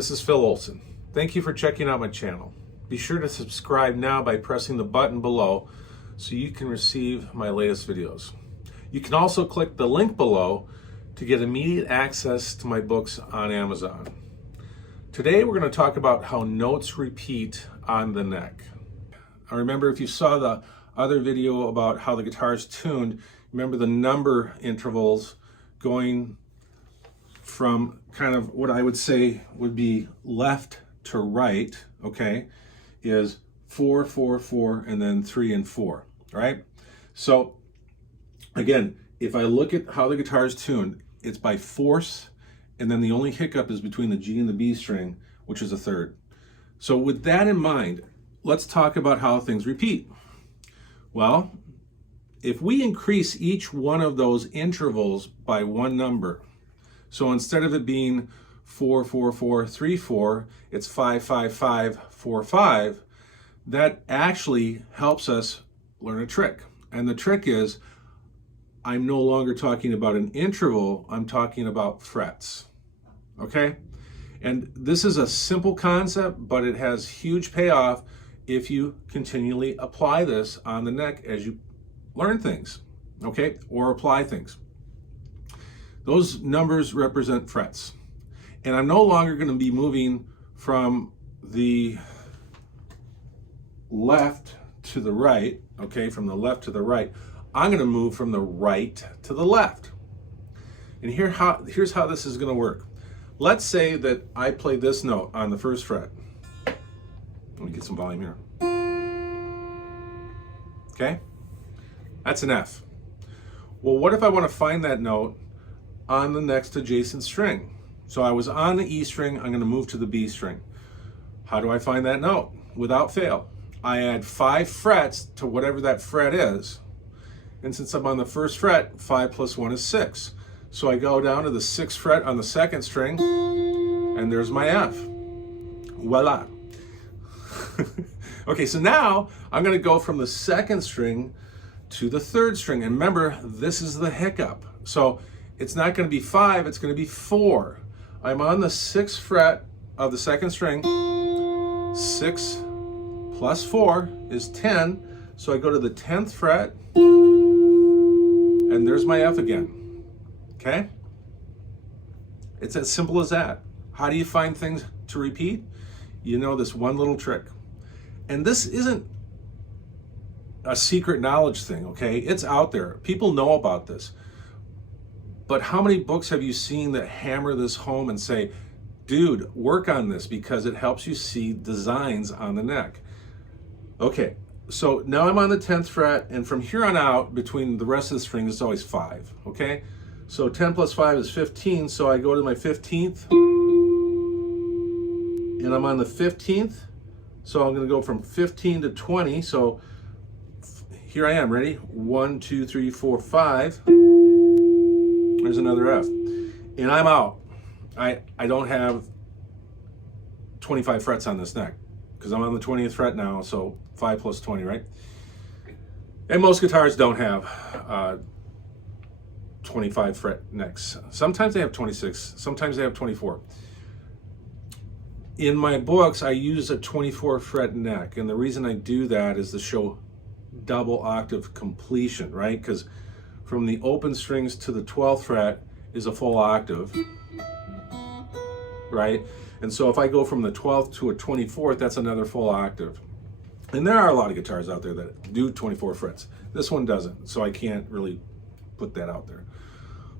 This is Phil Olson. Thank you for checking out my channel. Be sure to subscribe now by pressing the button below so you can receive my latest videos. You can also click the link below to get immediate access to my books on Amazon. Today we're going to talk about how notes repeat on the neck. I remember if you saw the other video about how the guitar is tuned, remember the number intervals going from kind of what I would say would be left to right, okay, is 4, 4, 4, and then 3 and 4, right? So again, if I look at how the guitar is tuned, it's by force, and then the only hiccup is between the G and the B string, which is a third. So with that in mind, let's talk about how things repeat. Well, if we increase each one of those intervals by one number, so instead of it being 4, 4, 4, 3, 4, it's 5, 5, 5, 4, 5, that actually helps us learn a trick. And the trick is, I'm no longer talking about an interval, I'm talking about frets, okay? And this is a simple concept, but it has huge payoff if you continually apply this on the neck as you learn things, okay? Or apply things. Those numbers represent frets. And I'm no longer going to be moving from the left to the right, okay, from the left to the right. I'm going to move from the right to the left. And here's how this is going to work. Let's say that I play this note on the first fret. Let me get some volume here. Okay? That's an F. Well, what if I want to find that note on the next adjacent string? So I was on the E string, I'm going to move to the B string. How do I find that note? Without fail, I add 5 frets to whatever that fret is. And since I'm on the first fret, 5 plus 1 is 6. So I go down to the 6th fret on the second string, and there's my F. Voila. Okay, so now I'm going to go from the second string to the third string. And remember, this is the hiccup. So it's not going to be 5, it's going to be 4. I'm on the 6th fret of the second string. 6 plus 4 is 10. So I go to the 10th fret, and there's my F again. Okay? It's as simple as that. How do you find things to repeat? You know this one little trick. And this isn't a secret knowledge thing, okay? It's out there. People know about this. But how many books have you seen that hammer this home and say, dude, work on this because it helps you see designs on the neck? Okay, so now I'm on the 10th fret, and from here on out, between the rest of the strings, it's always 5, okay? So 10 plus 5 is 15, so I go to my 15th, and I'm on the 15th, so I'm gonna go from 15 to 20, so here I am, ready? 1, 2, 3, 4, 5. There's another F. And I'm out. I don't have 25 frets on this neck because I'm on the 20th fret now, so 5 plus 20, right? And most guitars don't have 25 fret necks. Sometimes they have 26, sometimes they have 24. In my books, I use a 24 fret neck, and the reason I do that is to show double octave completion, right? Because from the open strings to the 12th fret is a full octave, right? And so if I go from the 12th to a 24th, that's another full octave. And there are a lot of guitars out there that do 24 frets. This one doesn't, so I can't really put that out there.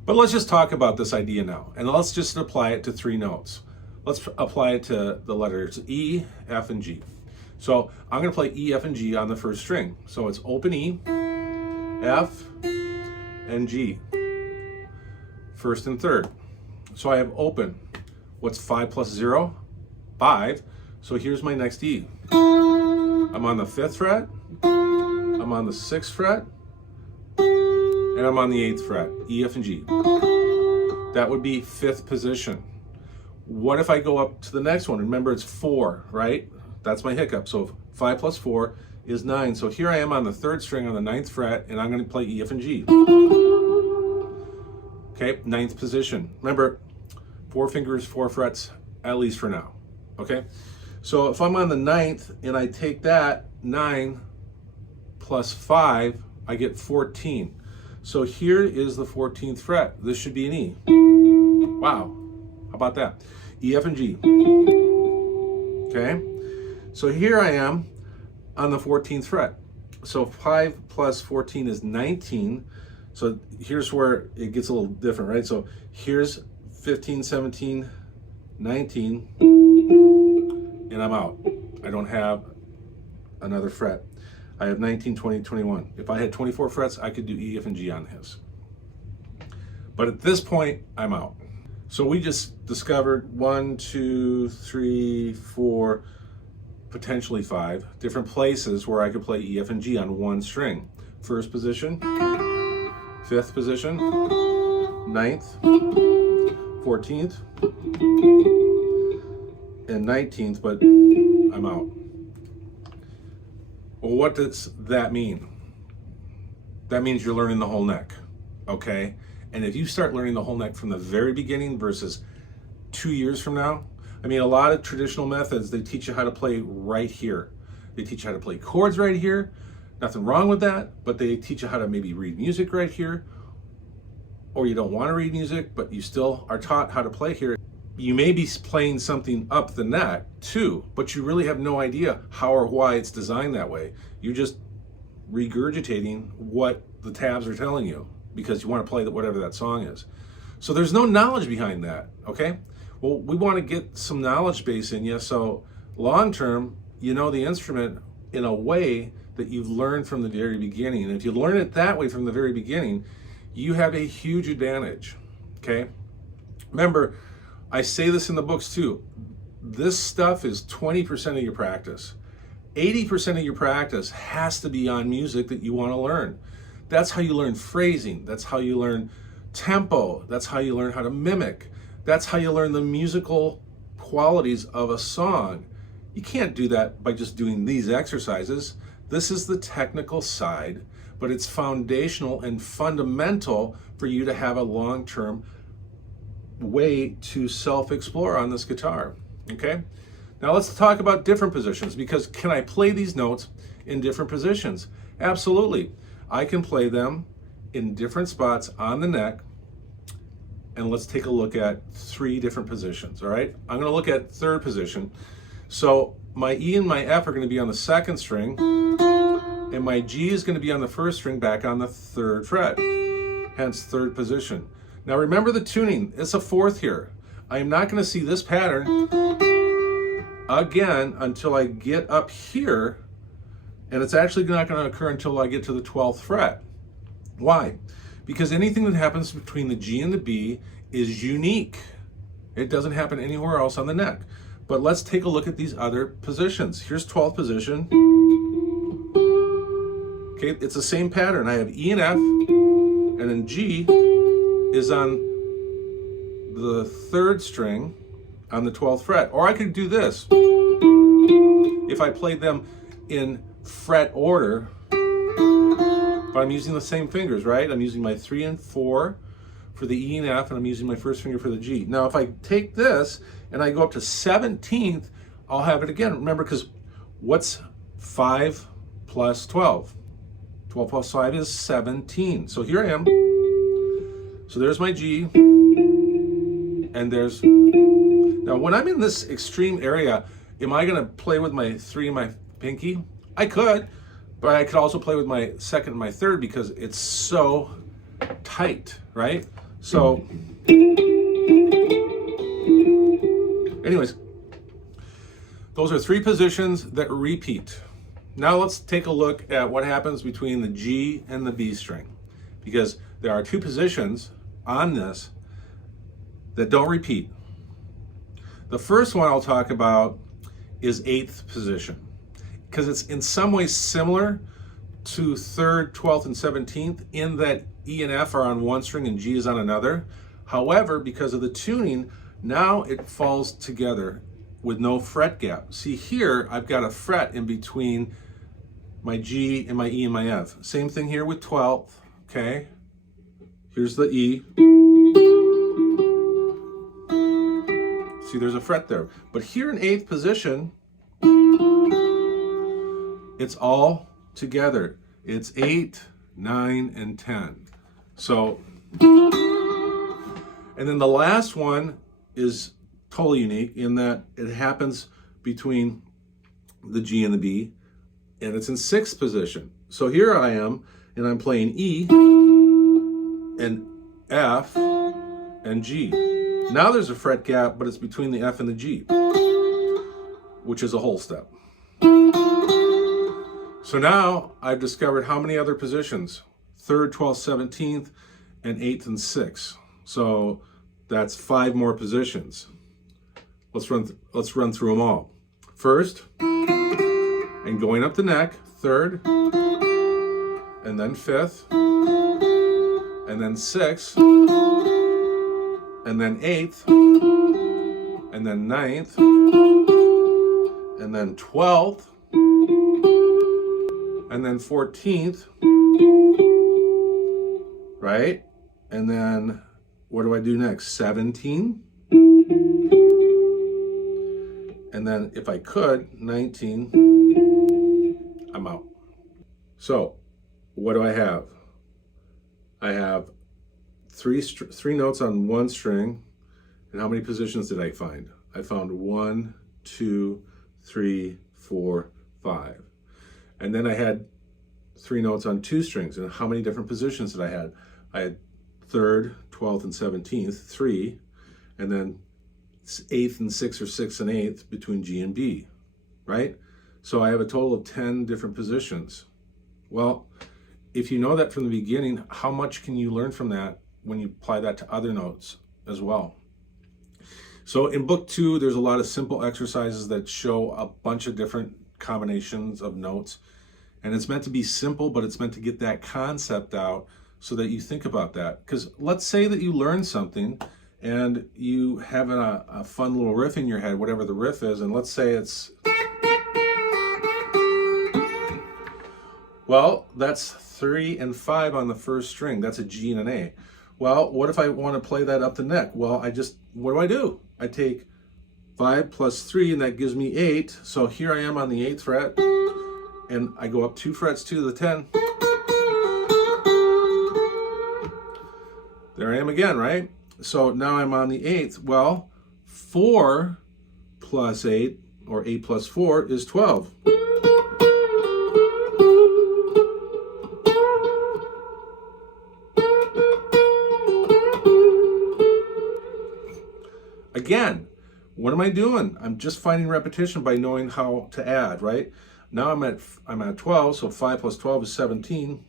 But let's just talk about this idea now, and let's just apply it to 3 notes. Let's apply it to the letters E, F, and G. So I'm gonna play E, F, and G on the first string. So it's open E, F, and G, first and third. So I have open. What's 5 plus 0? 5. So here's my next E. I'm on the 5th fret, I'm on the 6th fret, and I'm on the 8th fret, E, F, and G. That would be 5th position. What if I go up to the next one? Remember, it's 4, right? That's my hiccup. So 5 plus 4 is 9. So here I am on the 3rd string on the 9th fret, and I'm going to play E, F, and G. Okay, 9th position. Remember, 4 fingers, 4 frets, at least for now, okay? So if I'm on the 9th and I take that 9 plus 5, I get 14. So here is the 14th fret. This should be an E. Wow, how about that? E, F, and G. Okay, so here I am on the 14th fret. So 5 plus 14 is 19. So here's where it gets a little different, right? So here's 15, 17, 19, and I'm out. I don't have another fret. I have 19, 20, 21. If I had 24 frets, I could do E, F, and G on his. But at this point, I'm out. So we just discovered 1, 2, 3, 4, potentially 5 different places where I could play E, F, and G on one string. First position, 5th position, 9th, 14th, and 19th, but I'm out. Well, what does that mean? That means you're learning the whole neck, okay? And if you start learning the whole neck from the very beginning versus 2 years from now, I mean, a lot of traditional methods, they teach you how to play right here. They teach you how to play chords right here. Nothing wrong with that, but they teach you how to maybe read music right here. Or you don't want to read music, but you still are taught how to play here. You may be playing something up the neck too, but you really have no idea how or why it's designed that way. You're just regurgitating what the tabs are telling you because you want to play whatever that song is. So there's no knowledge behind that, okay? Well, we want to get some knowledge base in you so long term, you know the instrument in a way that you've learned from the very beginning. And if you learn it that way from the very beginning, you have a huge advantage, okay? Remember, I say this in the books too, this stuff is 20% of your practice. 80% of your practice has to be on music that you want to learn. That's how you learn phrasing. That's how you learn tempo. That's how you learn how to mimic. That's how you learn the musical qualities of a song. You can't do that by just doing these exercises. This is the technical side, but it's foundational and fundamental for you to have a long-term way to self-explore on this guitar, okay? Now let's talk about different positions, because can I play these notes in different positions? Absolutely. I can play them in different spots on the neck, and let's take a look at 3 different positions, all right? I'm gonna look at 3rd position. So my E and my F are gonna be on the 2nd string, and my G is gonna be on the 1st string back on the 3rd fret, hence 3rd position. Now remember the tuning, it's a 4th here. I am not gonna see this pattern again until I get up here, and it's actually not gonna occur until I get to the 12th fret. Why? Because anything that happens between the G and the B is unique. It doesn't happen anywhere else on the neck. But let's take a look at these other positions. Here's 12th position. Okay, it's the same pattern. I have E and F, and then G is on the 3rd string on the 12th fret. Or I could do this. If I played them in fret order, but I'm using the same fingers, right? I'm using my 3 and 4 for the E and F, and I'm using my 1st finger for the G. Now, if I take this and I go up to 17th, I'll have it again. Remember, because what's 5 plus 12? 12 plus 5 is 17. So here I am. So there's my G, and there's... Now, when I'm in this extreme area, am I gonna play with my 3 and my pinky? I could. But I could also play with my 2nd and my 3rd because it's so tight, right? So, anyways, those are 3 positions that repeat. Now let's take a look at what happens between the G and the B string, because there are 2 positions on this that don't repeat. The first one I'll talk about is 8th position, because it's in some ways similar to 3rd, 12th, and 17th in that E and F are on one string and G is on another. However, because of the tuning, now it falls together with no fret gap. See here, I've got a fret in between my G and my E and my F. Same thing here with 12th, okay? Here's the E. See, there's a fret there. But here in 8th position, it's all together. It's 8, 9, and 10. So, and then the last one is totally unique in that it happens between the G and the B, and it's in 6th position. So here I am, and I'm playing E, and F, and G. Now there's a fret gap, but it's between the F and the G, which is a whole step. So now I've discovered how many other positions? 3rd, 12th, 17th, and 8th and 6th. So that's 5 more positions. Let's run through them all. First, and going up the neck, 3rd, and then 5th, and then 6th, and then 8th, and then 9th, and then 12th, and then 14th, right? And then what do I do next? 17, and then if I could, 19, I'm out. So what do I have? I have three notes on one string. And how many positions did I find? I found 1, 2, 3, 4, 5. And then I had 3 notes on 2 strings. And how many different positions did I have? I had 3rd, 12th, and 17th, 3. And then 8th and 6th or 6th and 8th between G and B, right? So I have a total of 10 different positions. Well, if you know that from the beginning, how much can you learn from that when you apply that to other notes as well? So in book 2, there's a lot of simple exercises that show a bunch of different combinations of notes. And it's meant to be simple, but it's meant to get that concept out so that you think about that. Because let's say that you learn something and you have a fun little riff in your head, whatever the riff is, and let's say it's, well, that's 3 and 5 on the first string. That's a G and an A. Well, what if I want to play that up the neck? Well, what do? I take 5 plus 3, and that gives me 8. So here I am on the 8th fret, and I go up 2 frets to the 10. There I am again, right? So now I'm on the 8th. Well, 4 plus 8, or 8 plus 4, is 12. Again, what am I doing? I'm just finding repetition by knowing how to add, right? Now I'm at 12, so 5 plus 12 is 17.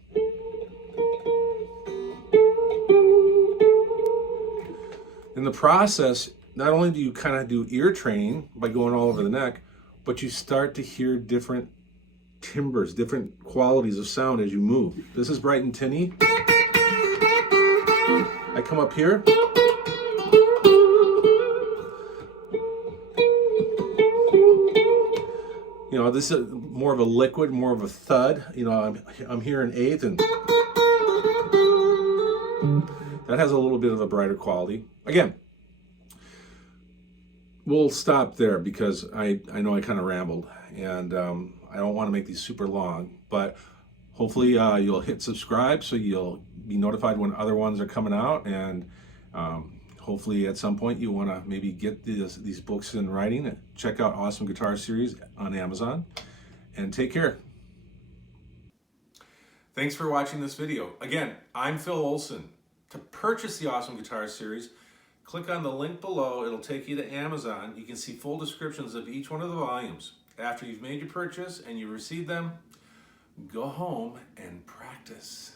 In the process, not only do you kind of do ear training by going all over the neck, but you start to hear different timbres, different qualities of sound as you move. This is bright and tinny. I come up here. You know, this is more of a liquid, more of a thud. You know, I'm here in 8th, and that has a little bit of a brighter quality. Again, we'll stop there because I know I kind of rambled, and I don't want to make these super long, but hopefully you'll hit subscribe so you'll be notified when other ones are coming out, and hopefully at some point you want to maybe get these books in writing. Check out Awesome Guitar Series on Amazon, and take care. Thanks for watching this video. Again, I'm Phil Olson. To purchase the Awesome Guitar Series, click on the link below. It'll take you to Amazon. You can see full descriptions of each one of the volumes. After you've made your purchase and you receive them, go home and practice.